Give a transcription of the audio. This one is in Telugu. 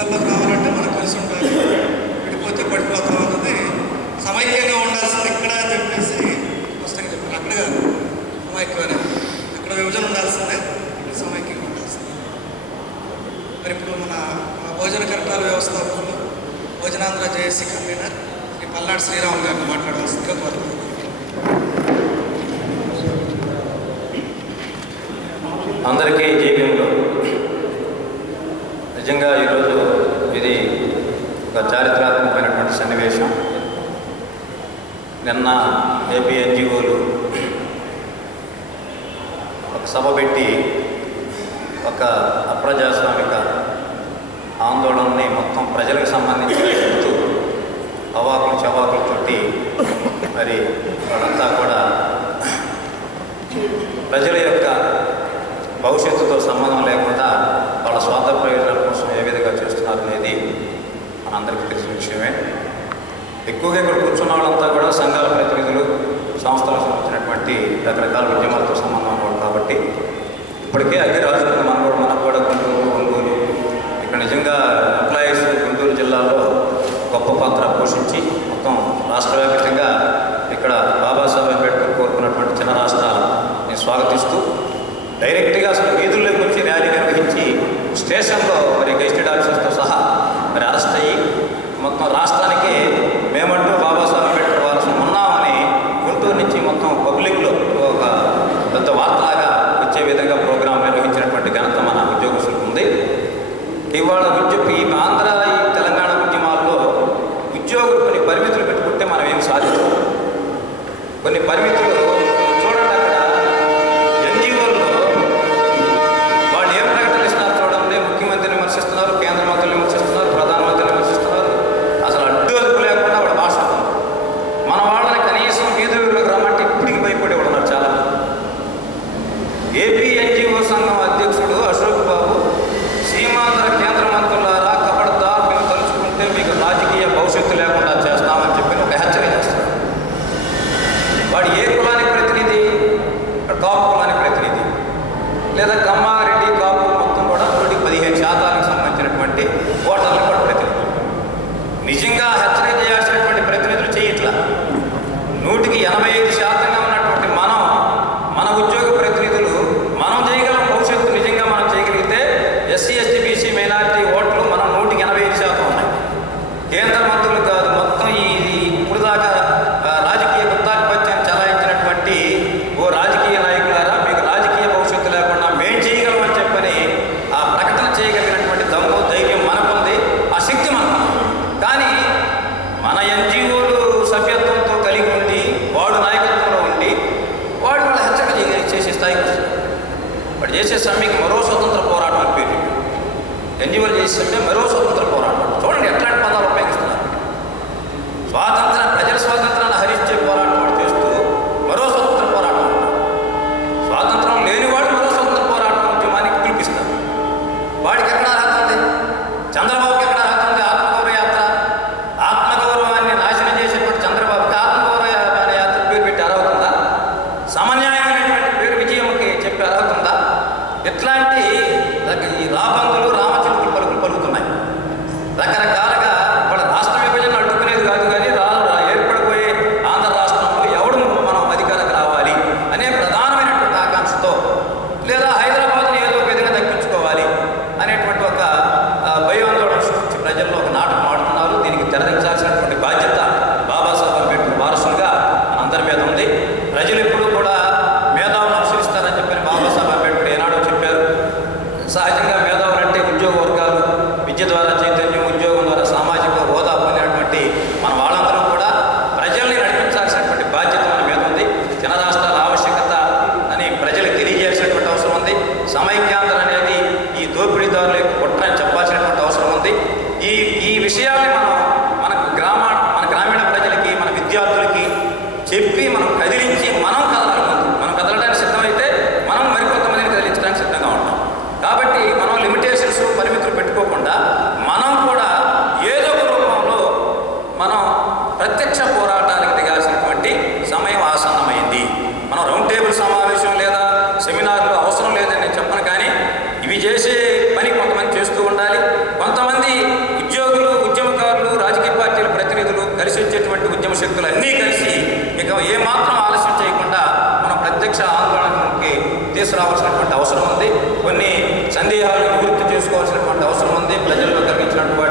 సంఘాల్లో రావాలంటే మనకు కలిసి ఉండాలి, విడిపోతే పడిపోతాం అన్నది సమైక్యంగా ఉండాల్సింది ఇక్కడ అని చెప్పేసి స్పష్టంగా చెప్పారు. అక్కడ కాదు సమైక్యమైన, అక్కడ విభజన ఉండాల్సిందే, ఇక్కడ సమైక్యంగా ఉండాల్సిందే. మరి ఇప్పుడు మన భోజన కర్తాల వ్యవస్థాపకులు భోజనాంధ్ర జేఏసీ కన్వీనర్ శ్రీ పల్నాడు శ్రీరాములు గారిని మాట్లాడవలసిందిగా కోరుతున్నాను. అందరికీ జీవితంలో నిజంగా ఈరోజు ఇది ఒక చారిత్రాత్మకమైనటువంటి సన్నివేశం. నిన్న ఏపీ ఎన్జిఓలు ఒక సభ పెట్టి ఒక అప్రజాస్వామిక ఆందోళనని మొత్తం ప్రజలకు సంబంధించి అవాకులు చవాకులతోటి మరి వాళ్ళంతా కూడా ప్రజల యొక్క భవిష్యత్తుతో సంబంధం లేకుండా వాళ్ళ స్వార్థ ప్రయోజనాల కోసం ఏ విధంగా చేస్తున్నారు అనేది మనందరికీ తెలిసిన విషయమే. ఎక్కువగా ఇక్కడ కూర్చున్న వాళ్ళంతా కూడా సంఘాల ప్రతినిధులు, సంస్థలకు సంబంధించినటువంటి రకరకాల ఉద్యమాలతో సంబంధం ఉన్నవాడు కాబట్టి ఇప్పటికే అగ్గి రాజుకున్న మనకు కూడా గుంటూరు, ఒంగోలు, ఇక్కడ నిజంగా ఎంప్లాయీస్ గుంటూరు జిల్లాలో గొప్ప పాత్ర పోషించి మొత్తం రాష్ట్ర వ్యాప్తంగా ఇక్కడ బాబాసాహెబ్ అంబేద్కర్ కోరుకున్నటువంటి చిన్న రాష్ట్రాన్ని స్వాగతిస్తూ డైరెక్ట్గా అసలు వీధుల్లోకి వచ్చి ర్యాలీ నిర్వహించి స్టేషన్లో మరి గెజిటెడ్ ఆఫీసర్స్తో సహా మరి అరెస్ట్ అయ్యి మొత్తం రాష్ట్రానికి మేమంటూ బాబాసాహెబ్ అంబేద్కర్ వారసులు ఉన్నామని గుంటూరు నుంచి మొత్తం పబ్లిక్లో ఒక పెద్ద వార్తలాగా వచ్చే విధంగా ప్రోగ్రాం నిర్వహించినటువంటి ఘనత మన ఉద్యోగస్తులకు ఉంది. ఇవాళ ఈ ఆంధ్ర ఈ తెలంగాణ ఉద్యమాల్లో ఉద్యోగులు కొన్ని పరిమితులు పెట్టుకుంటే మనం ఏం సాధించాం. కొన్ని పరిమితులు చూడండి, అక్కడ ఎన్జిఓల్లో వాళ్ళు ఏం ప్రకటనలు ఇస్తున్నారు చూడండి. ముఖ్యమంత్రిని విమర్శిస్తున్నారు, కేంద్ర మంత్రులు విమర్శిస్తున్నారు, ప్రధానమంత్రిని విమర్శిస్తున్నారు. అసలు అడ్డు అదుపు లేకుండా వాళ్ళ భాష. మన వాళ్ళని కనీసం వీధులకు రమ్మంటే ఇప్పటికి భయపడే ఉన్నారు చాలా. ఏపీ ఎన్జిఓ సంఘం అధ్యక్షుడు అశోక్ బాబు సీమాంధ్ర కేంద్ర మంత్రులారా కబడ్దార్, మేము తలుచుకుంటే మీకు రాజకీయ భవిష్యత్తు లేకుండా చేస్తామని చెప్పి ఒక హెచ్చరిక చేస్తారు. వాడు ఏ కులానికి ప్రతినిధి? కాపు కులానికి ప్రతినిధి, లేదా కమ్మారెడ్డి కాపు మొత్తం కూడా 15% సంబంధించినటువంటి ఓటర్లకు కూడా ప్రతినిధి. నిజంగా హెచ్చరిక చేయాల్సినటువంటి ప్రతినిధులు చేయట్లా. 100% ఉన్నటువంటి మన ఉద్యోగ ప్రతినిధులు మనం చేయగలం. భవిష్యత్తు నిజంగా మనం చేయగలిగితే ఎస్సీ, ఎస్టీ, బీసీ, మైనారిటీ ఓట్లు మనం 100% ఉన్నాయి. కేంద్ర మంత్రులు కాదు, మొత్తం ఇప్పుడు దాకా రాజకీయ గుత్తాధిపత్యాన్ని చలాయించినటువంటి ఓ రాజకీయ నాయకులారా, మీకు రాజకీయ భవిష్యత్తు లేకుండా మేం చేయగలమని చెప్పని ఆ ప్రకటన చేయగలిగినటువంటి దమ్ము, ధైర్యం మనకుంది, ఆ శక్తి మనకు. కానీ మన ఎన్జిఓలు సభ్యత్వంతో కలిగి ఉండి, వాడు నాయకత్వంలో ఉండి వాడు వాళ్ళ హెచ్చరిక చేసే స్థాయికి వస్తుంది. వాడు చేసే సమ్మెకి మరో స్వతంత్ర పోరాటం అని పేరు. ఎన్జిఓలు చేసే సమ్మె మరో స్వతంత్ర పోరాటం. చూడండి ఎట్లాంటి పదాలు ఉపయోగిస్తున్నారు. ప్రజల స్వాతంత్రాన్ని హరించే పోరాటం వాడు చేస్తూ మరో స్వతంత్ర పోరాటం. స్వాతంత్రం లేనివాడు మరో స్వతంత్ర పోరాటం ఉద్యమానికి పిలిపిస్తారు. వాడికి ఎక్కడ అర్హత ఉంది? చంద్రబాబుకి ఎక్కడ అర్హత ఉంది? ఆత్మగౌరవ యాత్ర, ఆత్మగౌరవాన్ని నాశనం చేసేటువంటి చంద్రబాబుకి ఆత్మగౌరవ యాత్ర పేరు పెట్టి అర్హత ఉందా? సమన్యాయమైనటువంటి పేరు విజయంకి చెప్పి అర్హత ఉందా? ఇట్లాంటి ఈ రాబందులు, రామచిలుకలు పలుకులు పలుకుతున్నాయి. రకరకాలుగా వాళ్ళ రాష్ట్ర విభజన అడ్డుకునేది కాదు, కానీ ఏర్పడిపోయే ఆంధ్ర రాష్ట్రంలో ఎవడు మనం అధికారకు రావాలి అనే ప్రధానమైనటువంటి ఆకాంక్షతో, లేదా హైదరాబాద్ని ఏదో ఒక విధంగా దక్కించుకోవాలి అనేటువంటి ఒక భయాందోళన ఇలాంటి వాటి